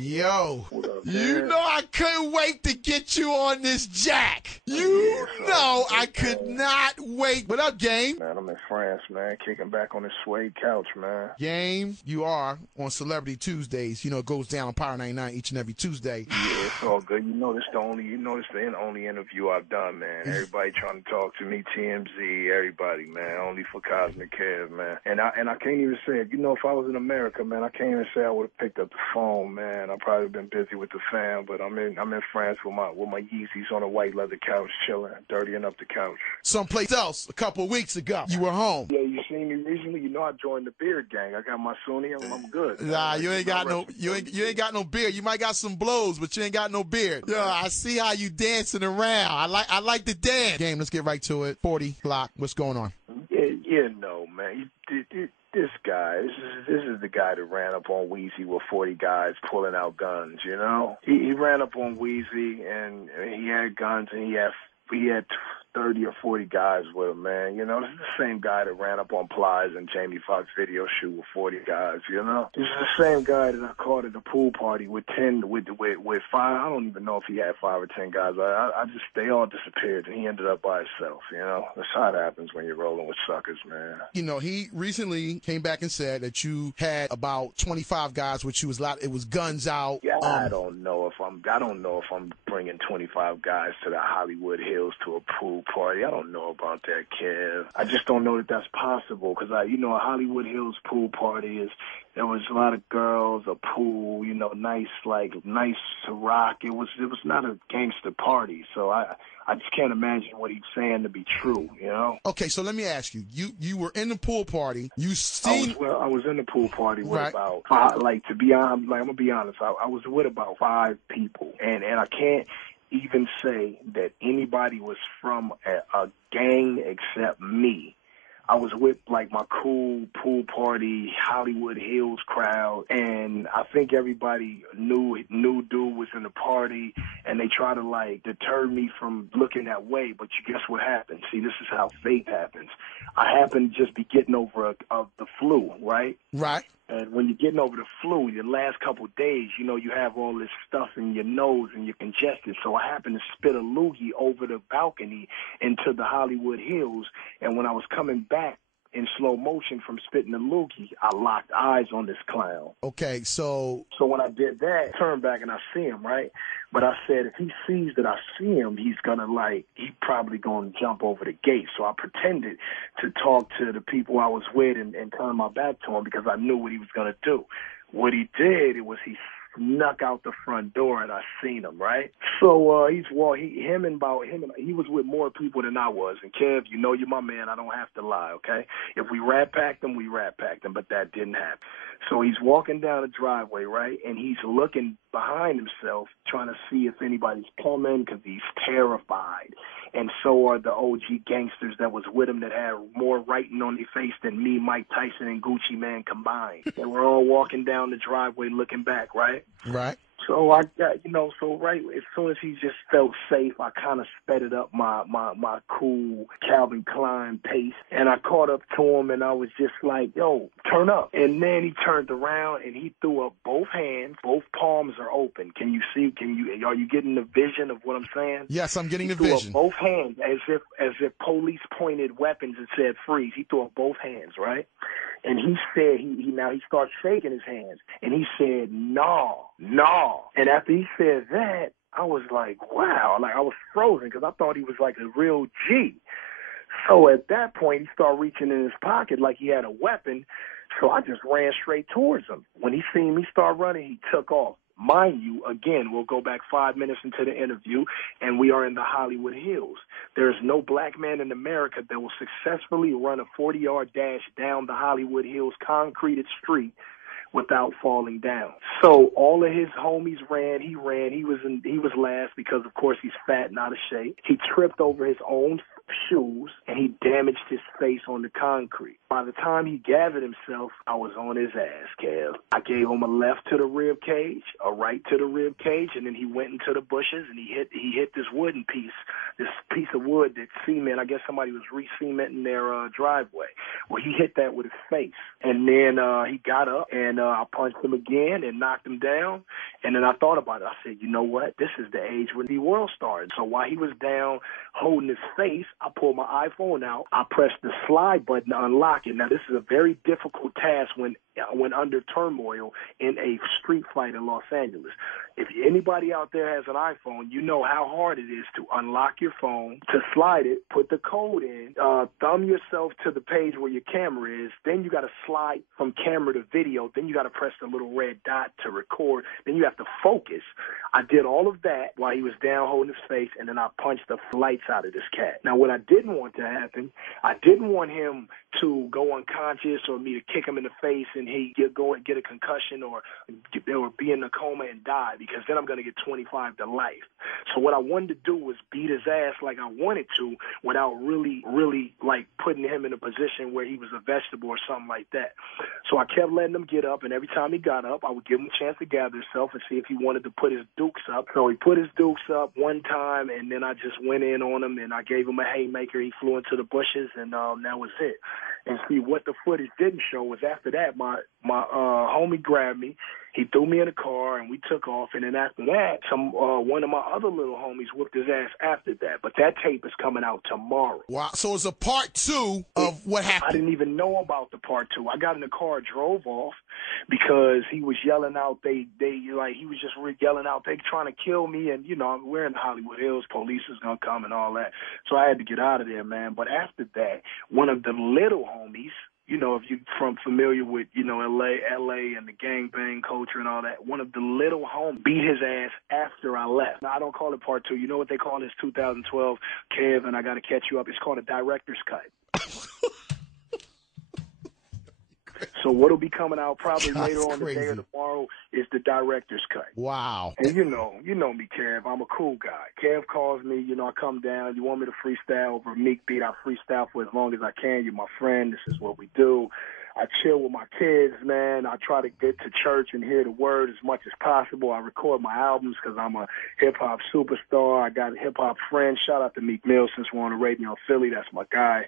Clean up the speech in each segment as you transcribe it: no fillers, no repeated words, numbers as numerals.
Yo, What up, you man? know I couldn't wait to get you on this jack. You know I could not wait. What up, Game? Man, I'm in France, man, kicking back on this suede couch, man. Game, you are on Celebrity Tuesdays. You know, it goes down on Power 99 each and every Tuesday. Yeah, it's all good. You know this the only interview I've done, man. Everybody trying to talk to me, TMZ, everybody, man. Only for Cosmic Kev, man. And I can't even say it. You know, if I was in America, man, I can't even say I would have picked up the phone, man. I've probably been busy with the fam, but I'm in France with my Yeezys on a white leather couch, chilling, dirtying up the couch. Someplace else a couple of weeks ago, you were home. Yeah, you seen me recently. You know I joined the beard gang. I got my Sunni. I'm good. Nah, you ain't got no beard. You might got some blows, but you ain't got no beard. Yo, I see how you dancing around. I like the dance. Game, let's get right to it. 40 Glocc, what's going on? Yeah, no, man. This guy, this is the guy that ran up on Weezy with 40 guys pulling out guns, you know? He ran up on Weezy, and he had guns, and he had 30 or 40 guys with him, man. You know, this is the same guy that ran up on Plies and Jamie Foxx video shoot with 40 guys, you know? This is the same guy that I caught at the pool party with 5. I don't even know if he had 5 or 10 guys. They all disappeared, and he ended up by himself, you know? That's how it happens when you're rolling with suckers, man. You know, he recently came back and said that you had about 25 guys, which you was it was guns out. Yeah, I don't know if I'm bringing 25 guys to the Hollywood Hills to a pool party. I don't know about that, Kev. I just don't know that that's possible because a Hollywood Hills pool party there was a lot of girls, a pool, you know, nice rock. It was not a gangster party, so I just can't imagine what he's saying to be true, you know? Okay, so let me ask you. You were in the pool party. You seen... I was in the pool party with right. about 5, I'm going to be honest, I was with about 5 people, and I can't even say that anybody was from a gang except me. I was with, like, my cool pool party, Hollywood Hills crowd, and I think everybody knew dude was in the party, and they try to, like, deter me from looking that way, but you guess what happened? See, this is how fate happens. I happened to just be getting over the flu, right? Right. And when you're getting over the flu, your last couple of days, you know, you have all this stuff in your nose and you're congested. So I happened to spit a loogie over the balcony into the Hollywood Hills. And when I was coming back in slow motion from spitting the loogie, I locked eyes on this clown. Okay, so when I did that, I turned back and I see him, right? But I said, if he sees that I see him, he's probably going to jump over the gate. So I pretended to talk to the people I was with and turn my back to him because I knew what he was going to do. What he did, he snuck out the front door and I seen him, right? So he was with more people than I was. And Kev, you know you're my man. I don't have to lie, okay? If we rat packed him, we rat packed him, but that didn't happen. So he's walking down the driveway, right? And he's looking behind himself, trying to see if anybody's coming because he's terrified. And so are the OG gangsters that was with him that had more writing on their face than me, Mike Tyson, and Gucci Mane combined. They were all walking down the driveway looking back, right? Right. So I got, right as soon as he just felt safe, I kind of sped up my cool Calvin Klein pace, and I caught up to him, and I was just like, yo, turn up. And then he turned around, and he threw up both hands. Both palms are open. Are you getting the vision of what I'm saying? Yes, I'm getting the vision. vision. He threw up both hands as if police pointed weapons and said freeze. He threw up both hands, right? And he said, he starts shaking his hands, and he said, no. And after he said that, I was like, wow, like I was frozen because I thought he was like a real G. So at that point, he started reaching in his pocket like he had a weapon, so I just ran straight towards him. When he seen me start running, he took off. Mind you, again, we'll go back 5 minutes into the interview, and we are in the Hollywood Hills. There is no black man in America that will successfully run a 40-yard dash down the Hollywood Hills concreted street without falling down. So all of his homies ran. He was last because, of course, he's fat and out of shape. He tripped over his own shoes, and he damaged his face on the concrete. By the time he gathered himself, I was on his ass, Kev. I gave him a left to the rib cage, a right to the rib cage, and then he went into the bushes and he hit this wooden piece, this piece of wood that cement. I guess somebody was re-cementing their driveway. Well, he hit that with his face, and then he got up and I punched him again and knocked him down. And then I thought about it. I said, you know what? This is the age when the world started. So while he was down holding his face, I pulled my iPhone out. I pressed the slide button to unlock it. Now, this is a very difficult task when under turmoil in a street fight in Los Angeles. If anybody out there has an iPhone, you know how hard it is to unlock your phone, to slide it, put the code in, thumb yourself to the page where your camera is, then you got to slide from camera to video, then you got to press the little red dot to record, then you have to focus. I did all of that while he was down holding his face, and then I punched the lights out of this cat. Now, what I didn't want to happen, I didn't want him to go unconscious or me to kick him in the face and he go and get a concussion or be in a coma and die, because then I'm going to get 25 to life. So what I wanted to do was beat his ass like I wanted to without really like putting him in a position where he was a vegetable or something like that. So I kept letting him get up, and every time he got up, I would give him a chance to gather himself and see if he wanted to put his dukes up. So he put his dukes up one time, and then I just went in on him, and I gave him a haymaker. He flew into the bushes, and that was it. And see, what the footage didn't show was after that, my homie grabbed me. He threw me in a car, and we took off. And then after that, one of my other little homies whooped his ass after that. But that tape is coming out tomorrow. Wow. So it's a part 2 of what happened. I didn't even know about the part 2. I got in the car, drove off because he was yelling out. He was just yelling out, they trying to kill me. And, we're in the Hollywood Hills. Police is going to come and all that. So I had to get out of there, man. But after that, one of the little homies, if you're familiar with, LA and the gangbang culture and all that, one of the little homies beat his ass after I left. Now, I don't call it part 2. You know what they call this 2012, Kev, and I got to catch you up. It's called a director's cut. So what'll be coming out probably later on today or tomorrow is the director's cut. Wow. And you know me, Kev. I'm a cool guy. Kev calls me, I come down. You want me to freestyle over a Meek beat? I freestyle for as long as I can. You're my friend. This is what we do. I chill with my kids, man. I try to get to church and hear the word as much as possible. I record my albums because I'm a hip-hop superstar. I got hip-hop friends. Shout out to Meek Mill since we're on the radio in Philly. That's my guy,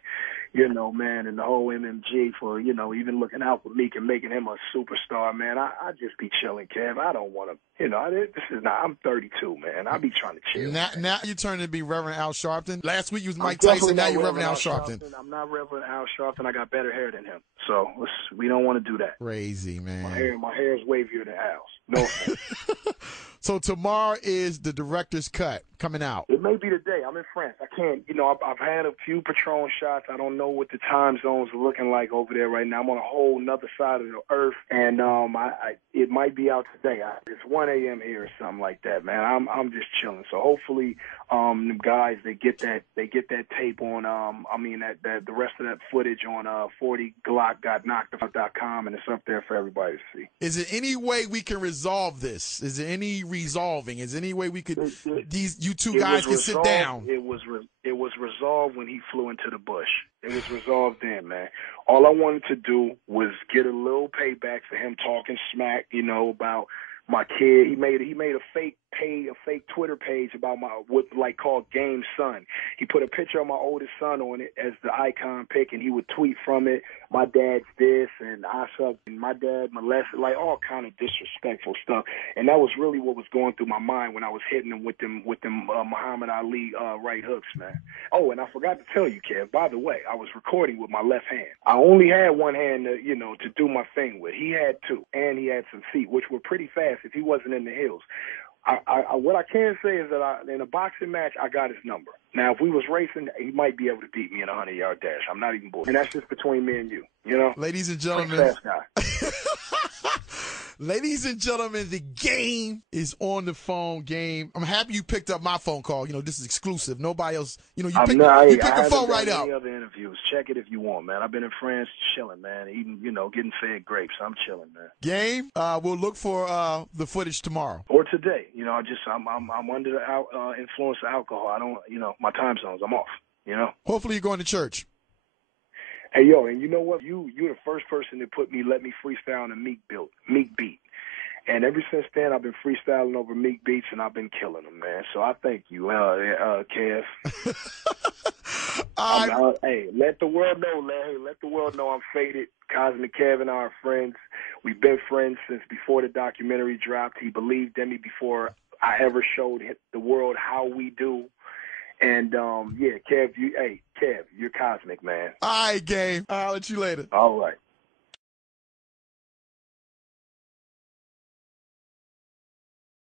man, and the whole MMG for, even looking out for Meek and making him a superstar, man. I just be chilling, Kev. I don't want to, I'm 32, man. I be trying to chill. Now you're turning to be Reverend Al Sharpton. Last week you was Mike Tyson. Now you're Reverend Al Sharpton. I'm not Reverend Al Sharpton. I got better hair than him. So we don't want to do that. Crazy, man. My hair is wavier than Al's. No offense. So tomorrow is the director's cut coming out. It may be today. I'm in France. I can't, I've had a few Patron shots. I don't know what the time zones are looking like over there right now. I'm on a whole nother side of the earth, and it might be out today. It's 1 a.m. here or something like that, man. I'm just chilling. So hopefully, the guys they get that tape on. The rest of that footage on 40 Glocc got knocked.com, and it's up there for everybody to see. Is there any way we can resolve this? Is there any resolving? Is there any way we could you two guys can sit down? It was resolved when he flew into the bush. It was resolved then, man. All I wanted to do was get a little payback for him talking smack, about my kid. He made a fake Twitter page about called Game Son. He put a picture of my oldest son on it as the icon pic, and he would tweet from it, my dad's this, and I suck, and my dad molested, all kind of disrespectful stuff. And that was really what was going through my mind when I was hitting him with them Muhammad Ali right hooks, man. Oh, and I forgot to tell you, Kev, by the way, I was recording with my left hand. I only had one hand to do my thing with. He had two, and he had some feet, which were pretty fast if he wasn't in the hills. What I can say is that in a boxing match, I got his number. Now, if we was racing, he might be able to beat me in a 100-yard dash. I'm not even bullshit. And that's just between me and you, Ladies and gentlemen. Fast guy. Ladies and gentlemen, the game is on the phone. Game. I'm happy you picked up my phone call. This is exclusive. Nobody else. You pick the phone right up. Any other interviews? Check it if you want, man. I've been in France chilling, man. Eating, getting fed grapes. I'm chilling, man. Game. We'll look for the footage tomorrow or today. I'm under the influence of alcohol. I don't, my time zones. I'm off. Hopefully you're going to church. Hey, yo, and you know what? You're the first person that let me freestyle on a Meek beat. And ever since then, I've been freestyling over Meek beats, and I've been killing them, man. So I thank you, Kev. Hey, let the world know, let the world know I'm faded. Cosmic Kev and I are friends. We've been friends since before the documentary dropped. He believed in me before I ever showed the world how we do. And, yeah, Kev, you're cosmic, man. All right, game. I'll let you later. All right.